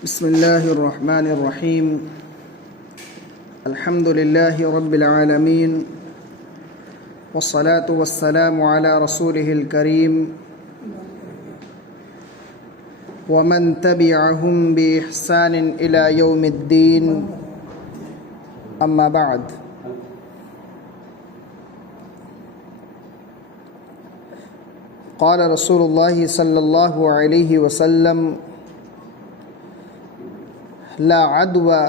بسم الله الرحمن الرحيم. الحمد لله رب العالمين، والصلاة والسلام على رسوله الكريم ومن تبعهم بإحسان إلى يوم الدين. أما بعد، قال رسول الله صلى الله عليه وسلم: لا عدوى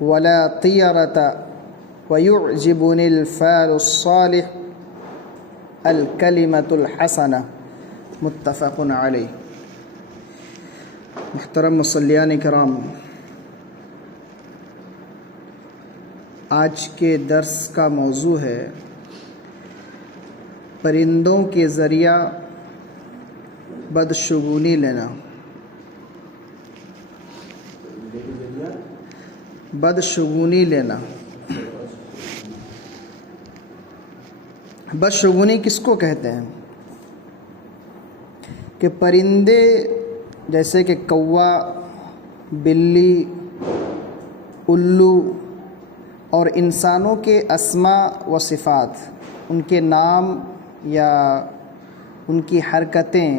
ولا طيرة ويعجبني الفال الصالح الكلمة الحسنة. متفق علیہ. محترم مصلیان کرام، آج کے درس کا موضوع ہے پرندوں کے ذریعہ بدشگونی لینا. بدشگونی لینا. بدشگونی کس کو کہتے ہیں؟ کہ پرندے جیسے کہ کوا، بلی، الو اور انسانوں کے اسماء و صفات، ان کے نام یا ان کی حرکتیں،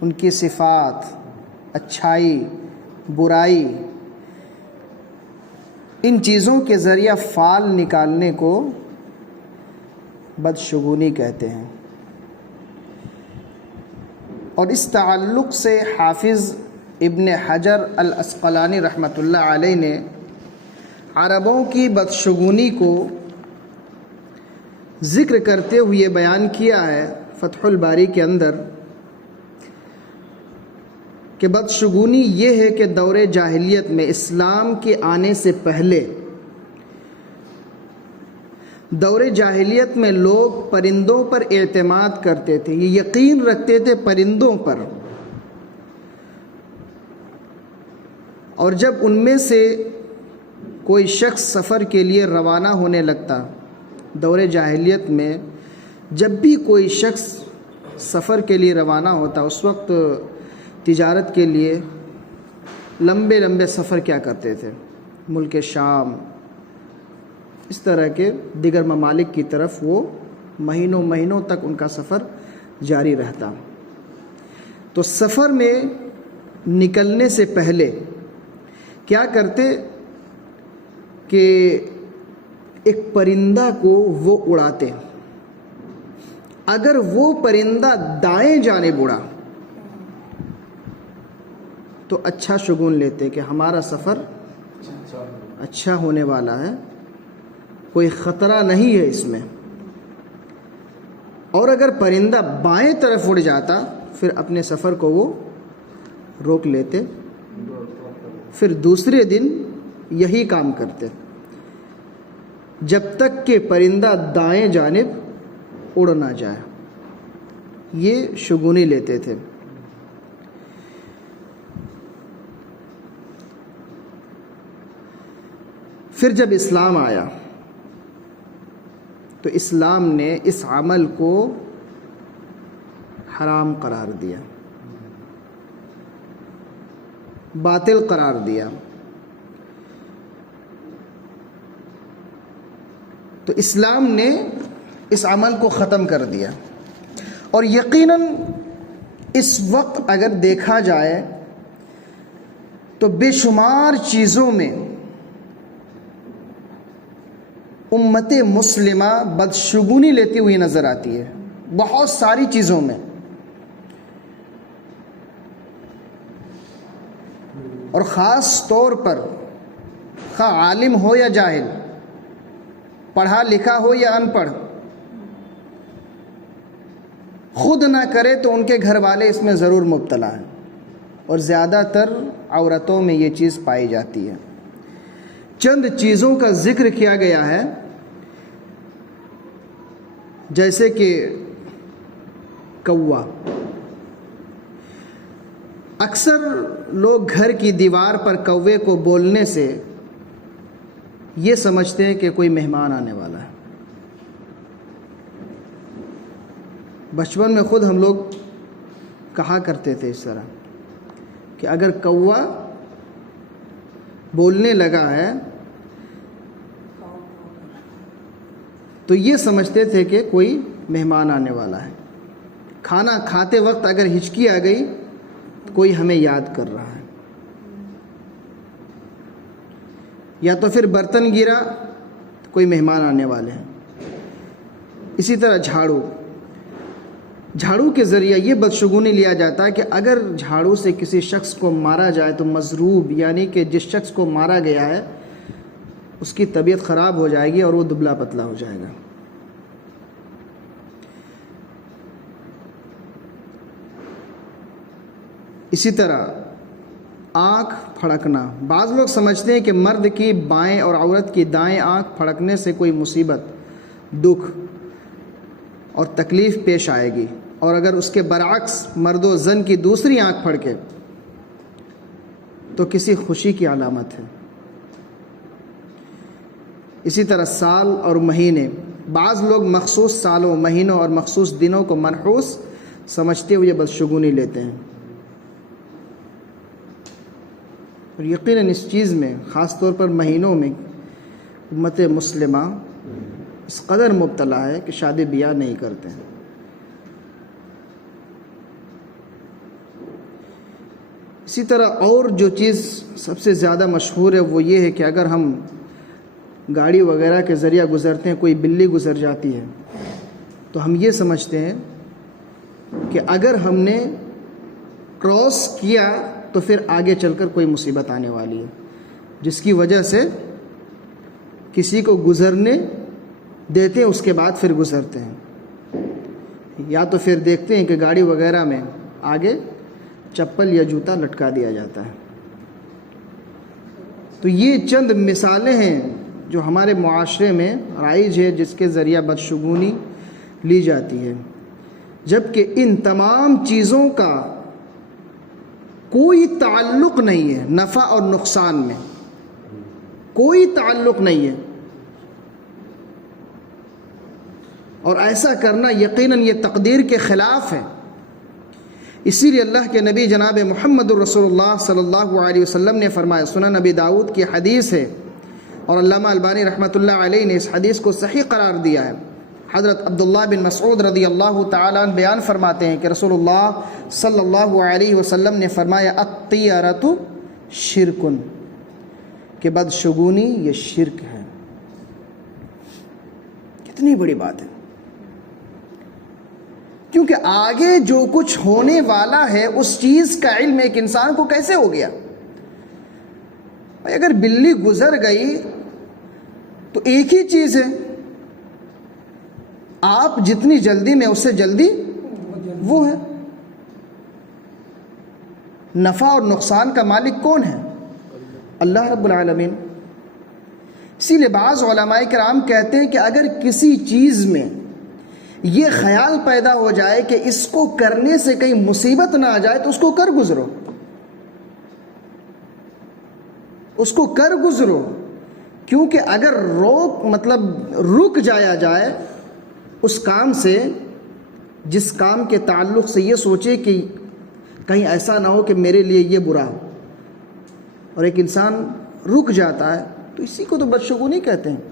ان کی صفات، اچھائی، برائی، ان چیزوں کے ذریعہ فال نکالنے کو بدشگونی کہتے ہیں. اور اس تعلق سے حافظ ابن حجر العسقلانی رحمۃ اللہ علیہ نے عربوں کی بدشگونی کو ذکر کرتے ہوئے بیان کیا ہے فتح الباری کے اندر کہ بدشگونی یہ ہے کہ دور جاہلیت میں، اسلام کے آنے سے پہلے دور جاہلیت میں لوگ پرندوں پر اعتماد کرتے تھے، یہ یقین رکھتے تھے پرندوں پر، اور جب ان میں سے کوئی شخص سفر کے لیے روانہ ہونے لگتا، دور جاہلیت میں جب بھی کوئی شخص سفر کے لیے روانہ ہوتا، اس وقت تجارت کے لیے لمبے لمبے سفر کیا کرتے تھے، ملک شام، اس طرح کے دیگر ممالک کی طرف وہ مہینوں مہینوں تک ان کا سفر جاری رہتا. تو سفر میں نکلنے سے پہلے کیا کرتے کہ ایک پرندہ کو وہ اڑاتے. اگر وہ پرندہ دائیں جانب اڑا تو اچھا شگون لیتے کہ ہمارا سفر اچھا ہونے والا ہے، کوئی خطرہ نہیں ہے اس میں. اور اگر پرندہ بائیں طرف اڑ جاتا پھر اپنے سفر کو وہ روک لیتے، پھر دوسرے دن یہی کام کرتے جب تک کہ پرندہ دائیں جانب اڑ نہ جائے. یہ شگونی لیتے تھے. پھر جب اسلام آیا تو اسلام نے اس عمل کو حرام قرار دیا، باطل قرار دیا. تو اسلام نے اس عمل کو ختم کر دیا. اور یقیناً اس وقت اگر دیکھا جائے تو بے شمار چیزوں میں امت مسلمہ بدشگونی لیتی ہوئی نظر آتی ہے، بہت ساری چیزوں میں. اور خاص طور پر خواہ عالم ہو یا جاہل، پڑھا لکھا ہو یا ان پڑھ، خود نہ کرے تو ان کے گھر والے اس میں ضرور مبتلا ہیں. اور زیادہ تر عورتوں میں یہ چیز پائی جاتی ہے. چند چیزوں کا ذکر کیا گیا ہے، جیسے کہ کوا. اکثر لوگ گھر کی دیوار پر کوے کو بولنے سے یہ سمجھتے ہیں کہ کوئی مہمان آنے والا ہے. بچپن میں خود ہم لوگ کہا کرتے تھے اس طرح. کہ اگر کوا بولنے لگا ہے تو یہ سمجھتے تھے کہ کوئی مہمان آنے والا ہے. کھانا کھاتے وقت اگر ہچکی آ گئی تو کوئی ہمیں یاد کر رہا ہے. یا تو پھر برتن گرا تو کوئی مہمان آنے والے ہیں. اسی طرح جھاڑو کے ذریعہ یہ بدشگونی لیا جاتا ہے کہ اگر جھاڑو سے کسی شخص کو مارا جائے تو مضروب یعنی کہ جس شخص کو مارا گیا ہے اس کی طبیعت خراب ہو جائے گی اور وہ دبلا پتلا ہو جائے گا. اسی طرح آنکھ پھڑکنا. بعض لوگ سمجھتے ہیں کہ مرد کی بائیں اور عورت کی دائیں آنکھ پھڑکنے سے کوئی مصیبت، دکھ اور تکلیف پیش آئے گی، اور اگر اس کے برعکس مرد و زن کی دوسری آنکھ پھڑکے تو کسی خوشی کی علامت ہے. اسی طرح سال اور مہینے. بعض لوگ مخصوص سالوں، مہینوں اور مخصوص دنوں کو منحوس سمجھتے ہوئے بدشگونی لیتے ہیں. اور یقیناً اس چیز میں خاص طور پر مہینوں میں امت مسلمہ اس قدر مبتلا ہے کہ شادی بیاہ نہیں کرتے ہیں. اسی طرح اور جو چیز سب سے زیادہ مشہور ہے وہ یہ ہے کہ اگر ہم گاڑی وغیرہ کے ذریعہ گزرتے ہیں، کوئی بلی گزر جاتی ہے تو ہم یہ سمجھتے ہیں کہ اگر ہم نے کراس کیا تو پھر آگے چل کر کوئی مصیبت آنے والی ہے، جس کی وجہ سے کسی کو گزرنے دیتے ہیں، اس کے بعد پھر گزرتے ہیں. یا تو پھر دیکھتے ہیں کہ گاڑی وغیرہ میں آگے چپل یا جوتا لٹکا دیا جاتا ہے. تو یہ چند مثالیں ہیں جو ہمارے معاشرے میں رائج ہے، جس کے ذریعہ بدشگونی لی جاتی ہے، جبکہ ان تمام چیزوں کا کوئی تعلق نہیں ہے نفع اور نقصان میں، کوئی تعلق نہیں ہے. اور ایسا کرنا یقیناً یہ تقدیر کے خلاف ہے. اسی لیے اللہ کے نبی جناب محمد الرسول اللہ صلی اللہ علیہ وسلم نے فرمایا، سنن نبی داؤد کی حدیث ہے اور علامہ البانی رحمۃ اللہ علیہ نے اس حدیث کو صحیح قرار دیا ہے. حضرت عبداللہ بن مسعود رضی اللہ تعالیٰ عنہ بیان فرماتے ہیں کہ رسول اللہ صلی اللہ علیہ وسلم نے فرمایا، الطیرۃ شرک، کہ بدشگونی یہ شرک ہے. کتنی بڑی بات ہے، کیونکہ آگے جو کچھ ہونے والا ہے اس چیز کا علم ایک انسان کو کیسے ہو گیا؟ اگر بلی گزر گئی تو ایک ہی چیز ہے، آپ جتنی جلدی میں اس سے جلدی وہ ہے. نفع اور نقصان کا مالک کون ہے؟ اللہ رب العالمین. اسی لیے بعض علماء کرام کہتے ہیں کہ اگر کسی چیز میں یہ خیال پیدا ہو جائے کہ اس کو کرنے سے کہیں مصیبت نہ آ جائے تو اس کو کر گزرو، اس کو کر گزرو. کیونکہ اگر رک جایا جائے اس کام سے جس کام کے تعلق سے یہ سوچے کہ کہیں ایسا نہ ہو کہ میرے لیے یہ برا ہو، اور ایک انسان رک جاتا ہے تو اسی کو تو بدشگونی کہتے ہیں.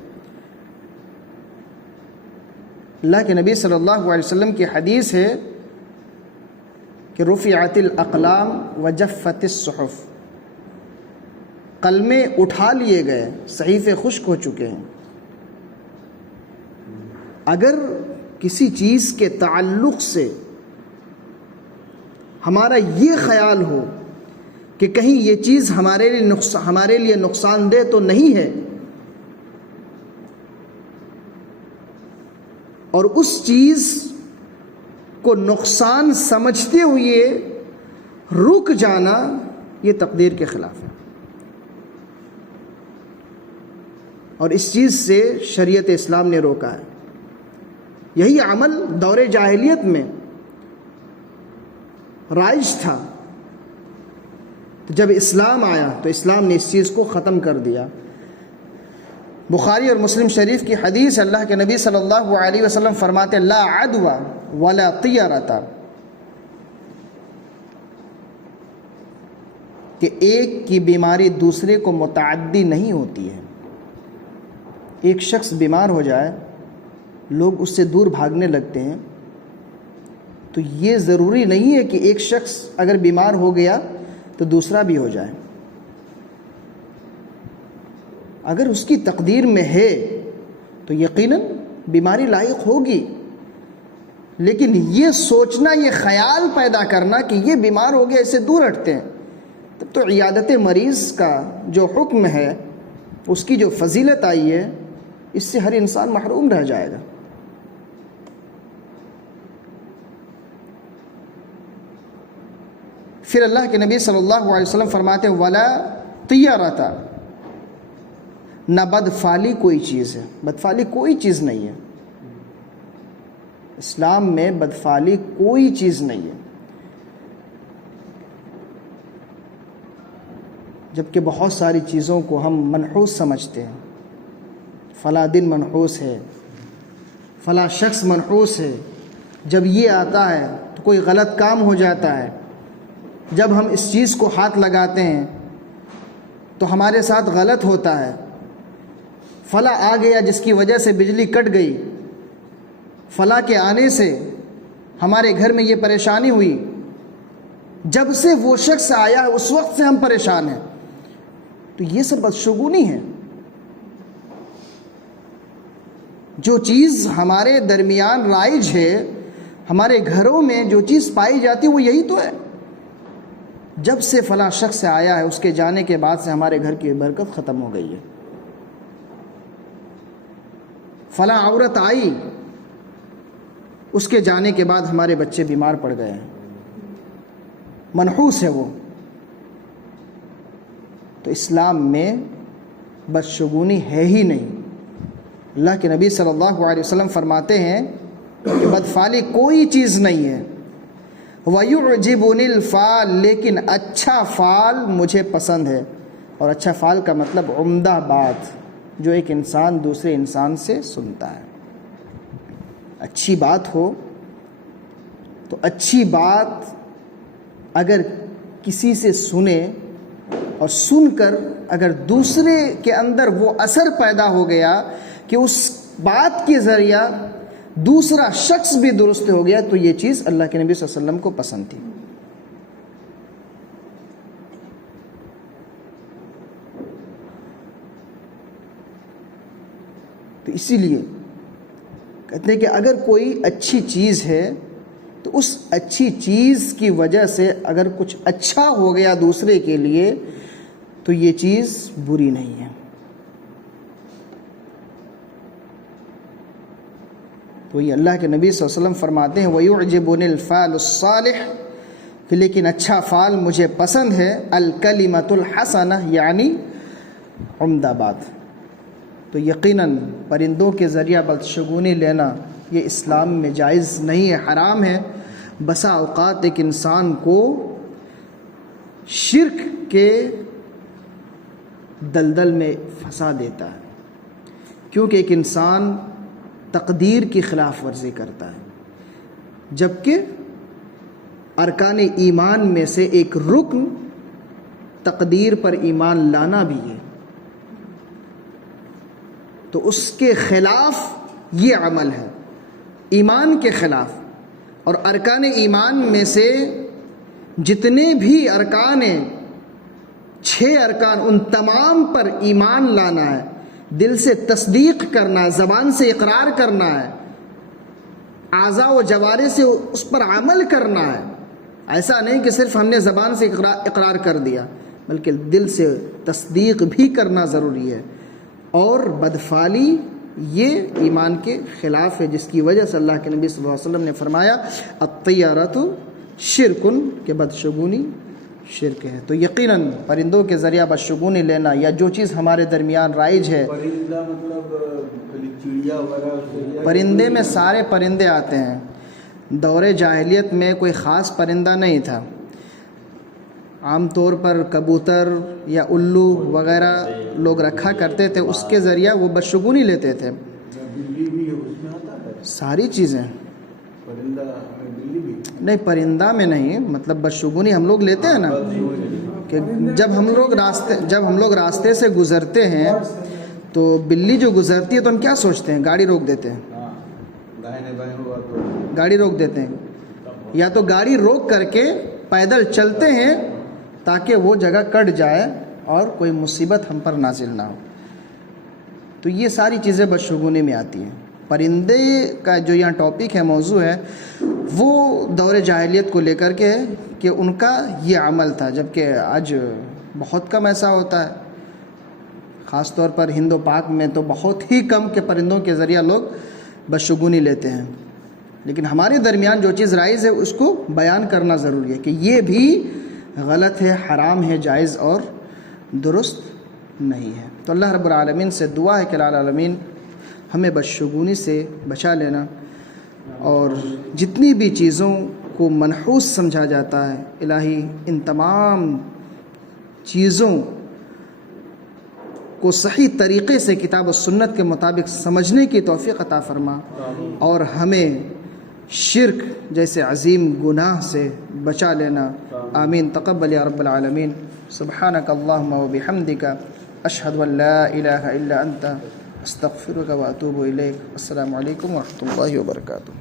اللہ کے نبی صلی اللہ علیہ وسلم کی حدیث ہے کہ رفعت الاقلام وجفت الصحف، قلمیں اٹھا لیے گئے، صحیفے خشک ہو چکے ہیں. اگر کسی چیز کے تعلق سے ہمارا یہ خیال ہو کہ کہیں یہ چیز ہمارے لیے نقصان دہ تو نہیں ہے، اور اس چیز کو نقصان سمجھتے ہوئے رک جانا، یہ تقدیر کے خلاف ہے. اور اس چیز سے شریعت اسلام نے روکا ہے. یہی عمل دور جاہلیت میں رائج تھا، جب اسلام آیا تو اسلام نے اس چیز کو ختم کر دیا. بخاری اور مسلم شریف کی حدیث، اللہ کے نبی صلی اللہ علیہ وسلم فرماتے ہیں، لا عدوى ولا طیرۃ، کہ ایک کی بیماری دوسرے کو متعدی نہیں ہوتی ہے۔ ایک شخص بیمار ہو جائے، لوگ اس سے دور بھاگنے لگتے ہیں، تو یہ ضروری نہیں ہے کہ ایک شخص اگر بیمار ہو گیا تو دوسرا بھی ہو جائے۔ اگر اس کی تقدیر میں ہے تو یقیناً بیماری لاحق ہوگی، لیکن یہ سوچنا، یہ خیال پیدا کرنا کہ یہ بیمار ہو گیا، اسے دور ہٹتے ہیں، تب تو عیادت مریض کا جو حکم ہے، اس کی جو فضیلت آئی ہے، اس سے ہر انسان محروم رہ جائے گا۔ پھر اللہ کے نبی صلی اللہ علیہ وسلم فرماتے ہیں وَلَا طِيَرَةَ، نہ بدفعلی کوئی چیز ہے۔ بدفعلی کوئی چیز نہیں ہے، اسلام میں بدفعلی کوئی چیز نہیں ہے، جبکہ بہت ساری چیزوں کو ہم منحوس سمجھتے ہیں۔ فلاں دن منحوس ہے، فلاں شخص منحوس ہے، جب یہ آتا ہے تو کوئی غلط کام ہو جاتا ہے، جب ہم اس چیز کو ہاتھ لگاتے ہیں تو ہمارے ساتھ غلط ہوتا ہے، فلاں آ گیا جس کی وجہ سے بجلی کٹ گئی، فلاں کے آنے سے ہمارے گھر میں یہ پریشانی ہوئی، جب سے وہ شخص آیا اس وقت سے ہم پریشان ہیں۔ تو یہ سب بدشگونی ہے۔ جو چیز ہمارے درمیان رائج ہے، ہمارے گھروں میں جو چیز پائی جاتی ہے وہ یہی تو ہے۔ جب سے فلاں شخص آیا ہے، اس کے جانے کے بعد سے ہمارے گھر کی برکت ختم ہو گئی ہے۔ فلاں عورت آئی، اس کے جانے کے بعد ہمارے بچے بیمار پڑ گئے ہیں، منحوس ہے وہ۔ تو اسلام میں بدشگونی ہے ہی نہیں۔ اللہ کے نبی صلی اللہ علیہ وسلم فرماتے ہیں کہ بدفعلی کوئی چیز نہیں ہے۔ وَيُعْجِبُنِ الْفَعْلُ، لیکن اچھا فعل مجھے پسند ہے۔ اور اچھا فعل کا مطلب عمدہ بات جو ایک انسان دوسرے انسان سے سنتا ہے۔ اچھی بات ہو تو اچھی بات اگر کسی سے سنے اور سن کر اگر دوسرے کے اندر وہ اثر پیدا ہو گیا کہ اس بات کے ذریعہ دوسرا شخص بھی درست ہو گیا، تو یہ چیز اللہ کے نبی صلی اللہ علیہ وسلم کو پسند تھی۔ تو اسی لیے کہتے ہیں کہ اگر کوئی اچھی چیز ہے تو اس اچھی چیز کی وجہ سے اگر کچھ اچھا ہو گیا دوسرے کے لیے تو یہ چیز بری نہیں ہے۔ تو یہ اللہ کے نبی صلی اللہ علیہ وسلم فرماتے ہیں وَيُعْجِبُنِ الْفَعْلُ الصَّالِحُ، کہ لیکن اچھا فعل مجھے پسند ہے، الکلمۃ الحسنہ، یعنی عمدہ بات۔ تو یقیناً پرندوں کے ذریعہ بدشگونی لینا یہ اسلام میں جائز نہیں ہے، حرام ہے۔ بسا اوقات ایک انسان کو شرک کے دلدل میں پھنسا دیتا ہے، کیونکہ ایک انسان تقدیر کی خلاف ورزی کرتا ہے، جبکہ ارکان ایمان میں سے ایک رکن تقدیر پر ایمان لانا بھی ہے، تو اس کے خلاف یہ عمل ہے، ایمان کے خلاف۔ اور ارکان ایمان میں سے جتنے بھی ارکان ہیں، 6 ارکان، ان تمام پر ایمان لانا ہے، دل سے تصدیق کرنا ہے، زبان سے اقرار کرنا ہے، اعضاء و جوارح سے اس پر عمل کرنا ہے۔ ایسا نہیں کہ صرف ہم نے زبان سے اقرار کر دیا، بلکہ دل سے تصدیق بھی کرنا ضروری ہے۔ اور بدفعلی یہ ایمان کے خلاف ہے، جس کی وجہ سے اللہ کے نبی صلی اللہ علیہ وسلم نے فرمایا الطیرۃ شرک، کہ بدشگونی شرک ہے۔ تو یقیناً پرندوں کے ذریعہ بدشگونی لینا یا جو چیز ہمارے درمیان رائج ہے، پرندہ مطلب چڑیا وغیرہ، پرندے میں سارے پرندے آتے ہیں۔ دور جاہلیت میں کوئی خاص پرندہ نہیں تھا، عام طور پر کبوتر یا الو وغیرہ لوگ رکھا کرتے تھے، اس کے ذریعہ وہ بدشگونی لیتے تھے۔ بلی بھی اس میں آتا ہے، ساری چیزیں، پرندہ میں بلی بھی نہیں پرندہ میں نہیں، مطلب بدشگونی ہم لوگ لیتے ہیں نا، کہ جب ہم لوگ راستے سے گزرتے ہیں تو بلی جو گزرتی ہے تو ہم کیا سوچتے ہیں؟ گاڑی روک دیتے ہیں. ہاں داہنے بائیں ہوا تو گاڑی روک دیتے ہیں، یا تو گاڑی روک کر کے پیدل چلتے ہیں تاکہ وہ جگہ کٹ جائے اور کوئی مصیبت ہم پر نازل نہ ہو. تو یہ ساری چیزیں بدشگونی میں آتی ہیں. پرندے کا جو یہاں ٹاپک ہے، موضوع ہے، وہ دور جاہلیت کو لے کر کے ہے کہ ان کا یہ عمل تھا، جبکہ آج بہت کم ایسا ہوتا ہے. خاص طور پر ہند و پاک میں تو بہت ہی کم کے پرندوں کے ذریعہ لوگ بدشگونی لیتے ہیں. لیکن ہمارے درمیان جو چیز رائج ہے اس کو بیان کرنا ضروری ہے کہ یہ بھی غلط ہے، حرام ہے، جائز اور درست نہیں ہے. تو اللہ رب العالمین سے دعا ہے کہ العالمین ہمیں بدشگونی سے بچا لینا، اور جتنی بھی چیزوں کو منحوس سمجھا جاتا ہے، الہی ان تمام چیزوں کو صحیح طریقے سے کتاب و سنت کے مطابق سمجھنے کی توفیق عطا فرما، اور ہمیں شرک جیسے عظیم گناہ سے بچا لینا. آمین. تقبل یا رب العالمین. سبحانک اللہم و بحمدک، اشہد ان لا الہ الا انت، استغفرک و اتوب الیک. السلام علیکم ورحمۃ اللہ وبرکاتہ.